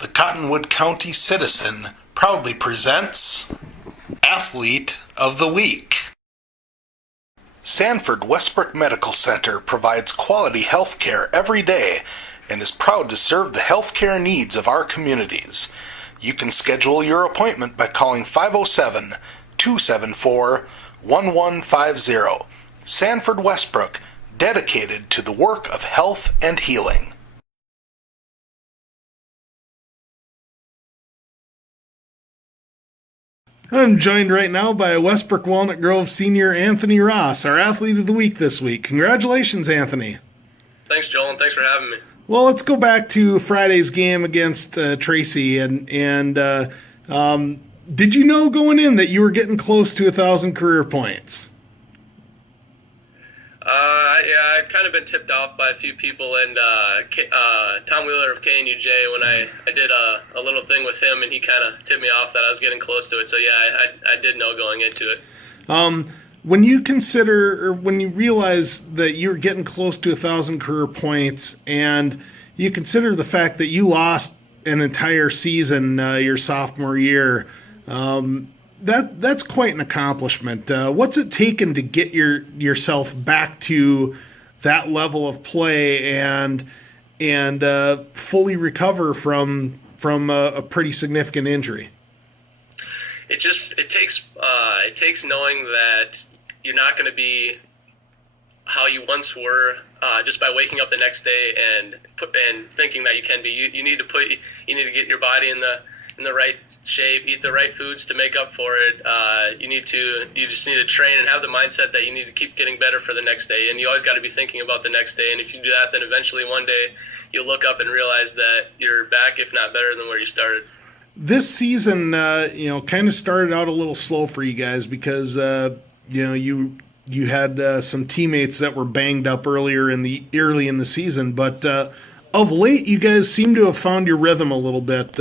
The Cottonwood County Citizen proudly presents Athlete of the Week. Sanford Westbrook Medical Center provides quality health care every day and is proud to serve the health care needs of our communities. You can schedule your appointment by calling 507-274-1150. Sanford Westbrook, dedicated to the work of health and healing. I'm joined right now by Westbrook Walnut Grove senior Anthony Ross, our Athlete of the Week this week. Congratulations, Anthony. Thanks, Joel, and thanks for having me. Well, let's go back to Friday's game against Tracy. And did you know going in that you were getting close to 1,000 career points? Yeah, I'd kind of been tipped off by a few people, and Tom Wheeler of KNUJ, when I did a little thing with him, and he kind of tipped me off that I was getting close to it. So yeah, I did know going into it. When you consider, or when you realize that you're getting close to 1,000 career points, and you consider the fact that you lost an entire season your sophomore year, that's quite an accomplishment. What's it taken to get yourself back to that level of play and fully recover from a pretty significant injury? It takes knowing that you're not going to be how you once were just by waking up the next day and thinking that you can be. You need to get your body in the right shape, eat the right foods to make up for it. You just need to train and have the mindset that you need to keep getting better for the next day. And you always got to be thinking about the next day. And if you do that, then eventually one day you'll look up and realize that you're back, if not better than where you started. This season, kind of started out a little slow for you guys because, you had some teammates that were banged up early in the season. But of late, you guys seem to have found your rhythm a little bit.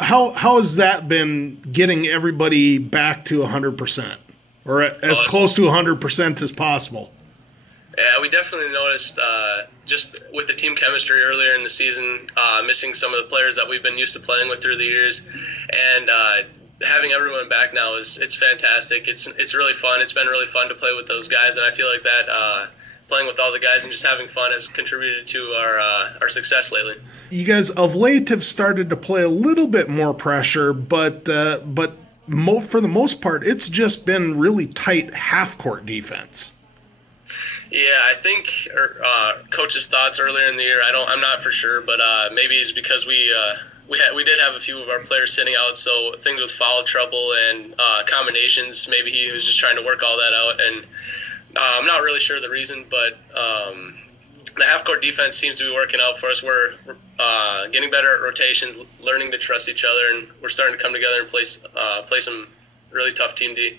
How has that been, getting everybody back to 100%, or as close to 100% as possible? Yeah, we definitely noticed just with the team chemistry earlier in the season, missing some of the players that we've been used to playing with through the years, and having everyone back now it's fantastic. It's really fun. It's been really fun to play with those guys, and I feel like that playing with all the guys and just having fun has contributed to our success lately. You guys of late have started to play a little bit more pressure, but for the most part, it's just been really tight half-court defense. Yeah, I think coach's thoughts earlier in the year. I'm not for sure, but maybe it's because we did have a few of our players sitting out, so things with foul trouble and combinations. Maybe he was just trying to work all that out, and I'm not really sure the reason, but the half-court defense seems to be working out for us. We're getting better at rotations, learning to trust each other, and we're starting to come together and play some really tough Team D.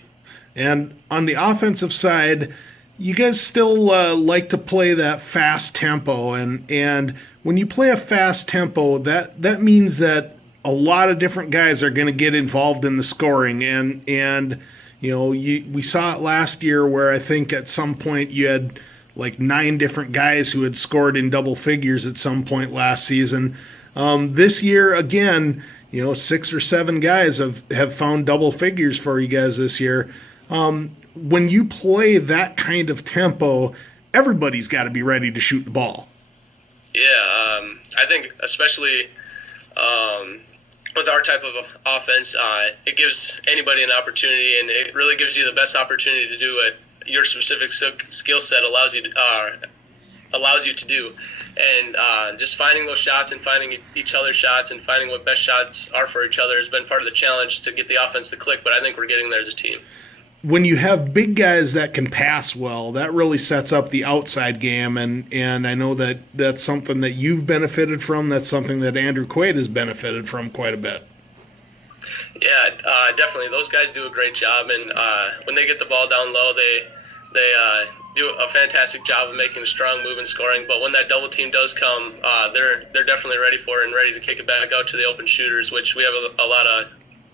And on the offensive side, you guys still like to play that fast tempo, and when you play a fast tempo, that means that a lot of different guys are going to get involved in the scoring, and we saw it last year where I think at some point you had like 9 different guys who had scored in double figures at some point last season. This year, again, 6 or 7 guys have found double figures for you guys this year. When you play that kind of tempo, everybody's got to be ready to shoot the ball. Yeah, I think especially with our type of offense, it gives anybody an opportunity, and it really gives you the best opportunity to do what your specific skill set allows you to do. And just finding those shots and finding each other's shots and finding what best shots are for each other has been part of the challenge to get the offense to click, but I think we're getting there as a team. When you have big guys that can pass well, that really sets up the outside game, and I know that that's something that you've benefited from. That's something that Andrew Quaid has benefited from quite a bit. Yeah, definitely. Those guys do a great job, and when they get the ball down low, they do a fantastic job of making a strong move and scoring. But when that double team does come, they're definitely ready for it and ready to kick it back out to the open shooters, which we have a lot of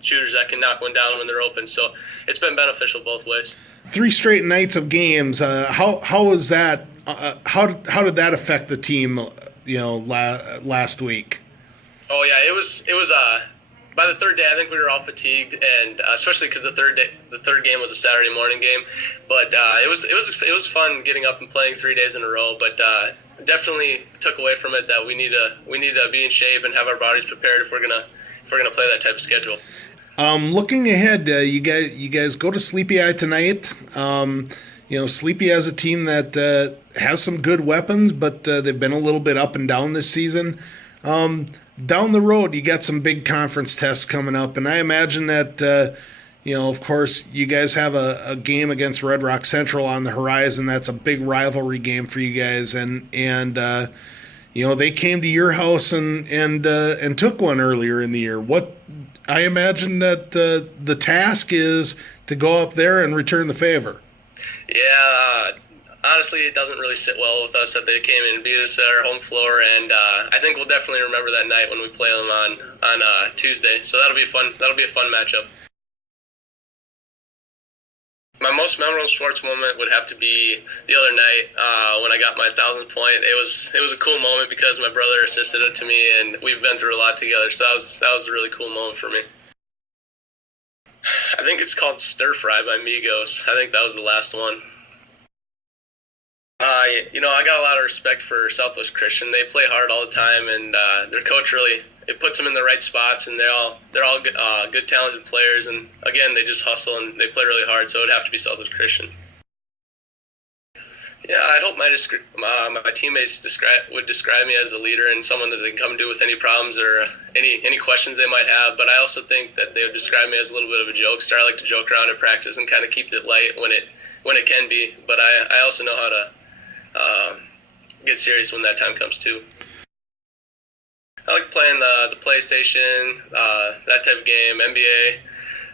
shooters that can knock one down when they're open. So it's been beneficial both ways. 3 straight nights of games. How was that? How did that affect the team? Last week. Oh yeah, it was. By the third day, I think we were all fatigued, and especially because the third game was a Saturday morning game. But it was fun getting up and playing 3 days in a row. But definitely took away from it that we need to be in shape and have our bodies prepared if we're gonna play that type of schedule. Looking ahead, you guys go to Sleepy Eye tonight. Sleepy has a team that has some good weapons, but they've been a little bit up and down this season. Down the road, you got some big conference tests coming up, and I imagine that, of course, you guys have a game against Red Rock Central on the horizon. That's a big rivalry game for you guys, and they came to your house and took one earlier in the year. What I imagine that the task is to go up there and return the favor. Yeah. Honestly, it doesn't really sit well with us that they came in and beat us at our home floor, and I think we'll definitely remember that night when we play them on Tuesday. So that'll be fun. That'll be a fun matchup. My most memorable sports moment would have to be the other night when I got my 1,000th point. It was a cool moment because my brother assisted it to me, and we've been through a lot together. So that was a really cool moment for me. I think it's called Stir Fry by Migos. I think that was the last one. I got a lot of respect for Southwest Christian. They play hard all the time, and their coach really it puts them in the right spots, and they're all good, talented players. And again, they just hustle and they play really hard. So it'd have to be Southwest Christian. Yeah, I'd hope my teammates would describe me as a leader and someone that they can come to with any problems or any questions they might have. But I also think that they would describe me as a little bit of a jokester. I like to joke around at practice and kind of keep it light when it can be. But I also know how to get serious when that time comes too. I like playing the PlayStation, that type of game, NBA.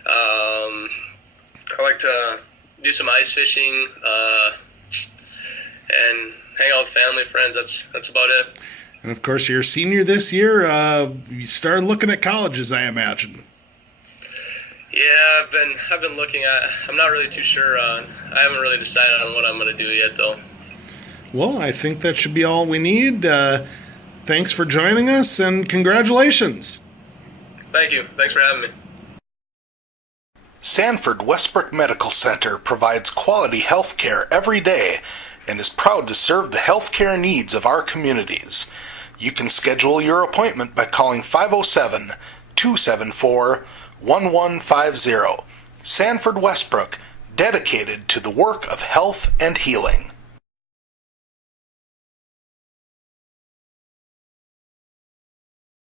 I like to do some ice fishing and hang out with family, friends. That's about it. And of course, you're a senior this year. You started looking at colleges, I imagine. Yeah, I've been looking at. I'm not really too sure. I haven't really decided on what I'm going to do yet, though. Well, I think that should be all we need. Thanks for joining us, and congratulations. Thank you. Thanks for having me. Sanford Westbrook Medical Center provides quality health care every day and is proud to serve the health care needs of our communities. You can schedule your appointment by calling 507-274-1150. Sanford Westbrook, dedicated to the work of health and healing.